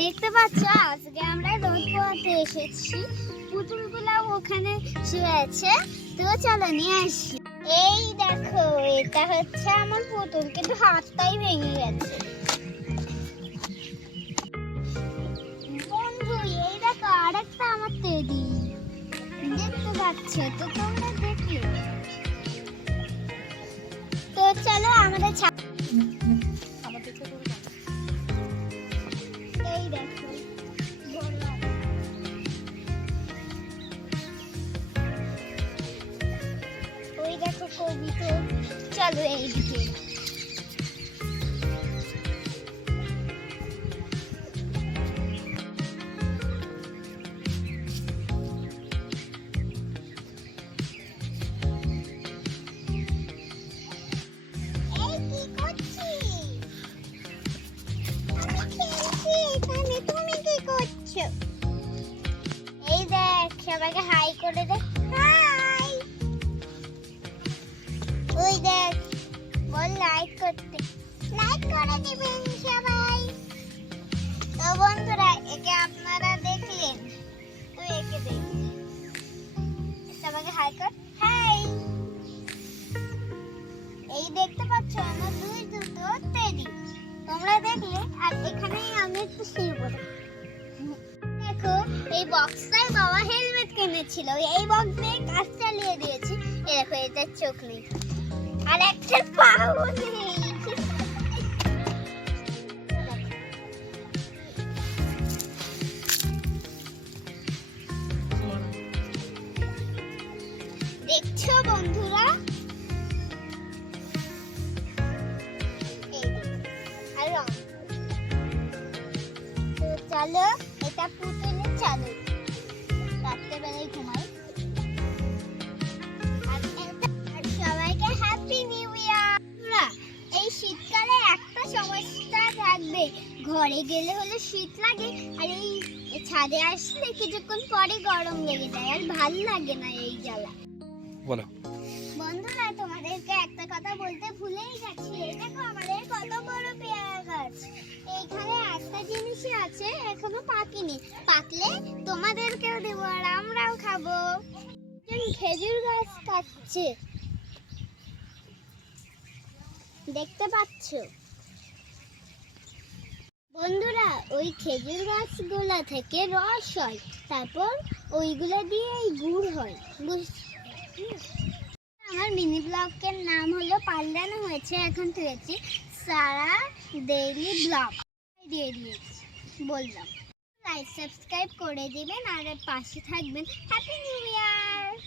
দেখতে পাচ্ছ আজকে আমরা রোদ পোহাতে এসেছি। পুতুলগুলো ওখানে শুয়ে আছে, তো চলো নিয়ে আসি। এই দেখো, এটা হচ্ছে আমার পুতুল, কিন্তু হাতটাই ভেঙে গেছে। বন্ধু এই দেখো আরেকটা আমার টেডি, দেখতে পাচ্ছ তো তোমরা? দেখলে তো চলো আমাদের এই দেখো ওই দেখো কবিতা, চলো এইদিকে। এই দেখ, সবাইকে হাই করে দে। হাই। ওই দেখ, বল লাইক করতে। লাইক করে দিবেন সবাই। তো বন্ধুরা, একে আপনারা দেখলেন, তো একে দেখুন। সবাইকে হাই কর। হাই। এই দেখতে পাচ্ছ আমার দুটো টেডি, তোমরা দেখলে। আর এখানেই আমি একটু শুয়ে পড়ি। দেখো এই বক্সটায় বাবা হেলমেট কিনেছিল, এই বক্স দিয়ে কাজ চালিয়ে দিয়েছি। এই দেখো এটার চোখ নেই আর একটা পাও নেই। দেখছো বন্ধুরা? আর রং তো চলো, এটা পুতুলের চালু। রাত্রেবেলায় ঘুমাই। আর সবাইকে হ্যাপি নিউ ইয়ার। এই শীতকালে একটা সমস্যা থাকবে, ঘরে গেলে হলে শীত লাগে, আর এই ছাদে আসলে কিছুক্ষণ পরে গরম লেগে যায়, আর ভাল লাগে না এই জ্বালা। বলো বন্ধুরা, তোমাদেরকে একটা কথা বলতে ভুলেই গেছি। এই দেখো আমাদের কত বড় পেয়ারা গাছ। এইখানে একটা জিনিসই আছে, এখনো পাকেনি। পাকলে তোমাদেরকেও দেবো আর আমরাও খাবো। খেজুর গাছ কাটছে, দেখতে পাচ্ছ বন্ধুরা? ওই খেজুর গাছগুলা থেকে রস হয়, তারপর ওইগুলা দিয়ে গুড় হয়। আমার মিনি ব্লগের নাম হলো পাল্টানো হয়েছে, এখন তুলেছি সারা ডেইলি ব্লগ দিয়ে দিয়েছি, বললাম। লাইক সাবস্ক্রাইব করে দিবেন আর পাশে থাকবেন। Happy new year.